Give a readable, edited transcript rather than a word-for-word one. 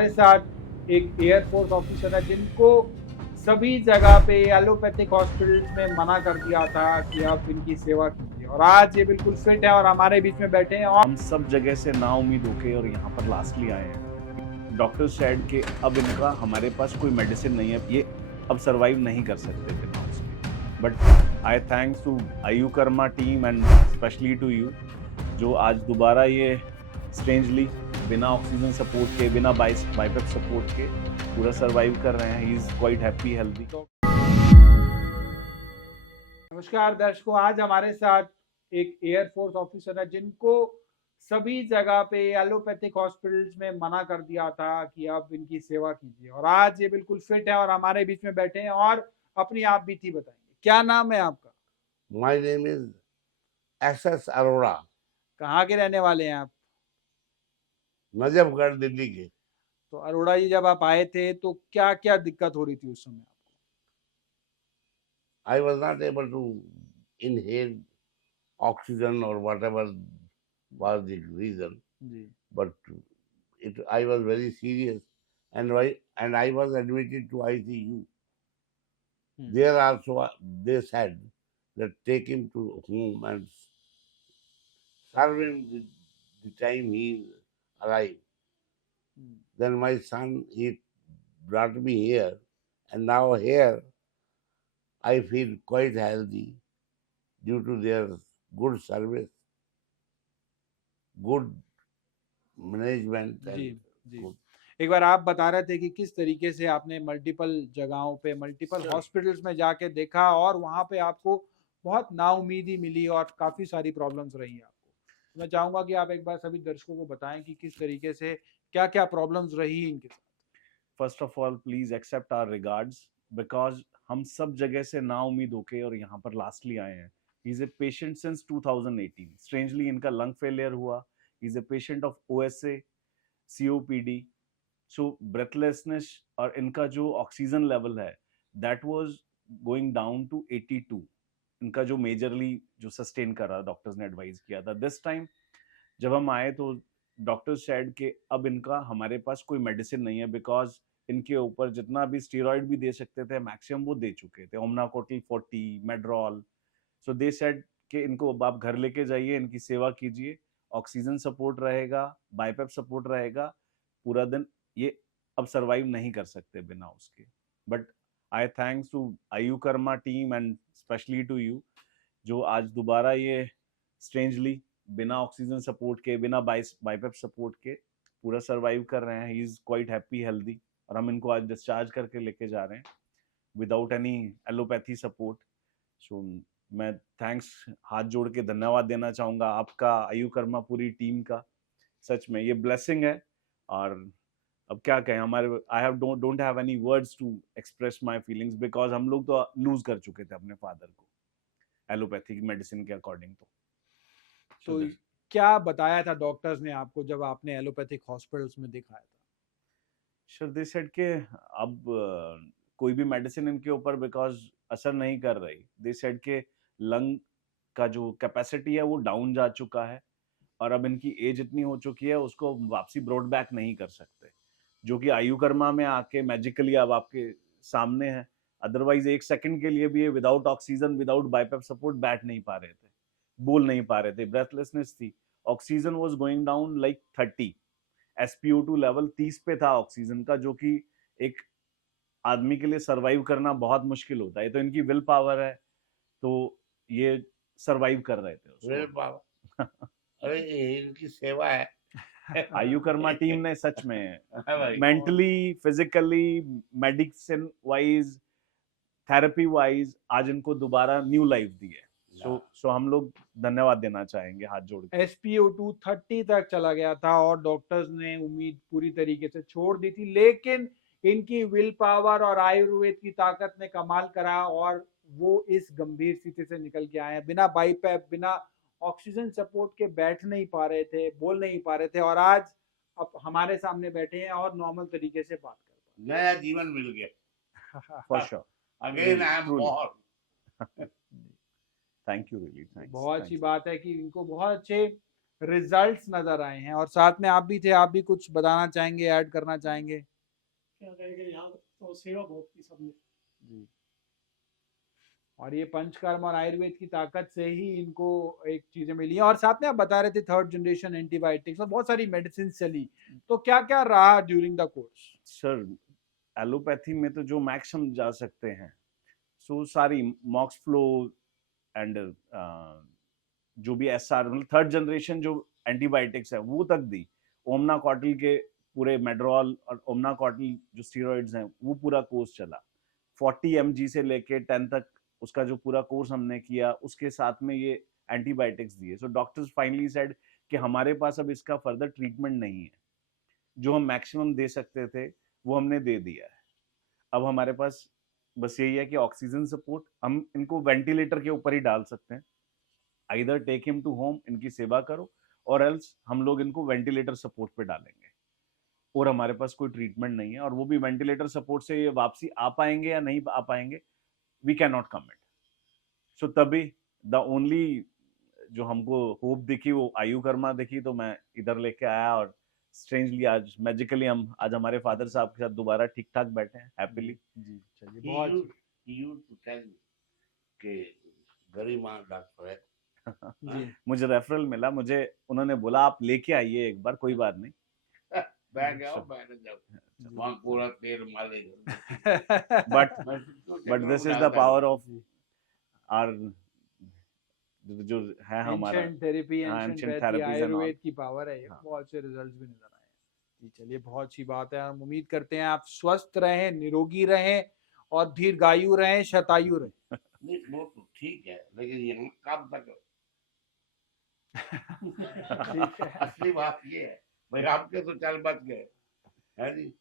हमारे साथ एक एयरफोर्स ऑफिसर है जिनको सभी जगह पे एलोपैथिक हॉस्पिटल्स में मना कर दिया था कि आप इनकी सेवा कीजिए और आज ये बिल्कुल फिट है और हमारे बीच में बैठे हैं और हम सब जगह से नाउम्मीद होके और यहाँ पर लास्टली आए हैं। डॉक्टर सेड कि अब इनका हमारे पास कोई मेडिसिन नहीं है, ये अब सरवाइव नहीं कर सकते बिना उसके। But I thanks to Ayu Karma team and specially to you, जो आज दोबारा ये स्ट्रेंजली बिना ऑक्सीजन सपोर्ट के, बिना बाइपेप सपोर्ट के पूरा सरवाइव कर रहे हैं। He is quite happy, healthy. नमस्कार दर्शकों, आज हमारे साथ एक एयरफोर्स ऑफिसर है जिनको सभी जगह पे एलोपैथिक हॉस्पिटल्स में मना कर दिया था कि आप इनकी सेवा कीजिए और आज ये बिल्कुल फिट है और हमारे बीच में बैठे हैं और अपनी आप बीती बताएंगे। क्या नाम है आपका? My name is SS Arora, कहाँ के रहने वाले हैं आप? नजफगढ़, दिल्ली के। तो अरोड़ा जी, जब आप आए थे तो क्या क्या दिक्कत हो रही थी उस समय? I was not able to inhale oxygen or whatever was the reason, ji. but I was very serious, and I was admitted to ICU. Hmm. There also they said that take him to home and serve him the time he arrived. Hmm. Then my son, he brought me here, and now here I feel quite healthy due to their good service, good management, ji. and ji. good. एक बार आप बता रहे थे कि किस तरीके से आपने मल्टीपल जगहों पे, मल्टीपल Sure. हॉस्पिटल्स में जाके देखा और वहाँ पे आपको बहुत नाउम्मीदी मिली और काफ़ी सारी प्रॉब्लम्स रही आपको। मैं चाहूँगा कि आप एक बार सभी दर्शकों को बताएँ कि किस तरीके से क्या-क्या प्रॉब्लम्स रही इनके साथ? First of all please accept our regards, because हम सब जगह से नाउम्मीद होके और यहाँ पर लास्टली आए हैं। He is a patient since 2018। Strangely इनका लंग फेलियर हुआ। He is a patient of OSA, COPD, so breathlessness, और इनका जो ऑक्सीजन लेवल है that was going down to 82। इनका जो मेजरली जो सस्टेन कर रहा, डॉक्टर्स ने एडवाइस किया था। दिस टाइम जब हम आए तो डॉक्टर सेड कि अब इनका हमारे पास कोई मेडिसिन नहीं है, बिकॉज इनके ऊपर जितना भी स्टीरॉयड भी दे सकते थे मैक्सिमम वो दे चुके थे, ओमनाकोटिल 40, मेड्रॉल। सो दे सेड कि इनको अब आप घर लेके जाइए, इनकी सेवा कीजिए, ऑक्सीजन सपोर्ट रहेगा, बाइपेप सपोर्ट रहेगा पूरा दिन, ये अब सरवाइव नहीं कर सकते बिना उसके। But I thanks to Ayu Karma team and specially to you, जो आज दोबारा ये स्ट्रेंजली बिना ऑक्सीजन सपोर्ट के, बिना बाइपेप सपोर्ट के पूरा सरवाइव कर रहे हैं। He is quite happy, healthy, और हम इनको आज डिस्चार्ज करके लेके जा रहे हैं विदाउट एनी एलोपैथी सपोर्ट। सो मैं थैंक्स, हाथ जोड़ के धन्यवाद देना चाहूँगा आपका, आयु कर्मा पूरी टीम का। सच में ये ब्लेसिंग है। और अब क्या कहें, हमारे I have don't have any words to express my feelings, because हम लोग तो लूज कर चुके थे अपने फादर को एलोपैथिक मेडिसिन के अकॉर्डिंग। तो तो क्या बताया था डॉक्टर्स ने आपको जब आपने एलोपैथिक हॉस्पिटल्स में दिखाया था? सर दे सेड के अब कोई भी मेडिसिन इनके ऊपर बिकॉज असर नहीं कर रही। दे सेड के लंग का जो कैपेसिटी है वो डाउन जा चुका है, और अब इनकी एज इतनी हो चुकी है उसको वापसी ब्रॉड बैक नहीं कर सकते, जो कि आयु कर्मा में आके मैजिकली अब आपके सामने है। अदरवाइज एक सेकंड के लिए भी ये विदाउट ऑक्सीजन, विदाउट बाइपेप सपोर्ट बैठ नहीं पा रहे थे, बोल नहीं पा रहे थे, ब्रेथलेसनेस थी, oxygen was going down like 30, SpO2 level 30 पे था ऑक्सीजन का, जो कि एक आदमी के लिए सरवाइव करना बहुत मुश्किल होता है। ये तो इनकी विल पावर है, तो ये सरवाइव कर रहे थे Well, उसको। बाबा, अरे ये इनकी सेवा है। आयु कर्मा टीम ने सच में हाँ भाई। Mentally, physically, medicine wise, therapy wise आज इनको दोबारा न्यू लाइफ दी है। सो हम लोग धन्यवाद देना चाहेंगे हाथ जोड़ के। SpO2 30 तक चला गया था और डॉक्टर्स ने उम्मीद पूरी तरीके से छोड़ दी थी, लेकिन इनकी विल पावर और आयुर्वेद की ताकत ने कमाल करा और वो इस गंभीर स्थिति से निकल के आए हैं। बिना बाईपैप, बिना ऑक्सीजन सपोर्ट के बैठ नहीं पा रहे थे, बोल नहीं पा रहे थे और आज अब हमारे सामने बैठे हैं और नॉर्मल तरीके से बात कर पा नया जीवन मिल गया। For sure, again I am truly. Born. Thank you, really thanks, बहुत अच्छी थैंक्स। बात है कि इनको बहुत अच्छे रिजल्ट्स नजर आए हैं। और साथ में आप भी थे, आप भी कुछ बताना चाहेंगे, ऐड करना चाहेंगे? क्या कहेंगे, यहाँ तो सेवा बहुत की सबने। जी और ये पंचकर्म और आयुर्वेद की ताकत से ही इनको एक चीजें मिली हैं। और साथ में आप बता रहे थे थर्ड जनरेशन एंटीबायोटिक्स और बहुत सारी मेडिसिन चली, तो क्या क्या रहा during the course? Sir, allopathy में तो जो मैक्स हम जा सकते हैं, सो सारी मॉक्स फ्लो एंड जो भी एसआर मतलब थर्ड जनरेशन जो एंटीबायोटिक्स है वो तक दी। ओमना कॉटिल के पूरे मेड्रोल और ओमना कॉटिल जो स्टीरॉइड्स हैं वो पूरा कोर्स चला 40 mg से लेके 10 तक। उसका जो पूरा कोर्स हमने किया उसके साथ में ये एंटीबायोटिक्स दिए। सो डॉक्टर्स फाइनली सेड कि हमारे पास अब इसका फर्दर ट्रीटमेंट नहीं है, जो हम मैक्सिमम दे सकते थे वो हमने दे दिया है। अब हमारे पास बस यही है कि ऑक्सीजन सपोर्ट हम इनको वेंटिलेटर के ऊपर ही डाल सकते हैं। Either take him to home, इनकी सेवा करो, और एल्स हम लोग इनको वेंटिलेटर सपोर्ट पे डालेंगे। और हमारे पास कोई ट्रीटमेंट नहीं है, और वो भी वेंटिलेटर सपोर्ट से ये वापसी आ पाएंगे या नहीं आ पाएंगे, वी कैन नॉट कमिट। सो तभी द ओनली जो हमको होप दिखी वो आयु कर्मा दिखी, तो मैं इधर लेके आया। और स्ट्रेंजली आज मैजिकली हम आज हमारे फादर साहब के साथ दोबारा ठीक ठाक बैठे हैं हैप्पीली। जी चलिए, He बहुत used, he used to tell me कि गरिमा डॉक्टर है। जी मुझे रेफरल मिला, मुझे उन्होंने बोला आप लेके आइए एक बार, कोई बात नहीं। मैं गया Sure. मैंने जब वहाँ पूरा तेल माले बट मैं तो बट चक्कर दिस में इज द डालता पावर नहीं। ऑफ आर जो है हमारा ancient therapy, ancient ancient Vaidya, therapies and all. Ayurveda की पावर है ये, हाँ बहुत से रिजल्ट्स भी नजर आए हैं। जी चलिए, बहुत अच्छी बात है। हम उम्मीद करते हैं आप स्वस्थ रहें, निरोगी रहें और दीर्घायु रहें, शतायु रहें। नहीं वो तो ठीक है, लेकिन यहाँ कब तक ठीक है। असली बात ये है भाई, आपके तो चल बच गए है जी।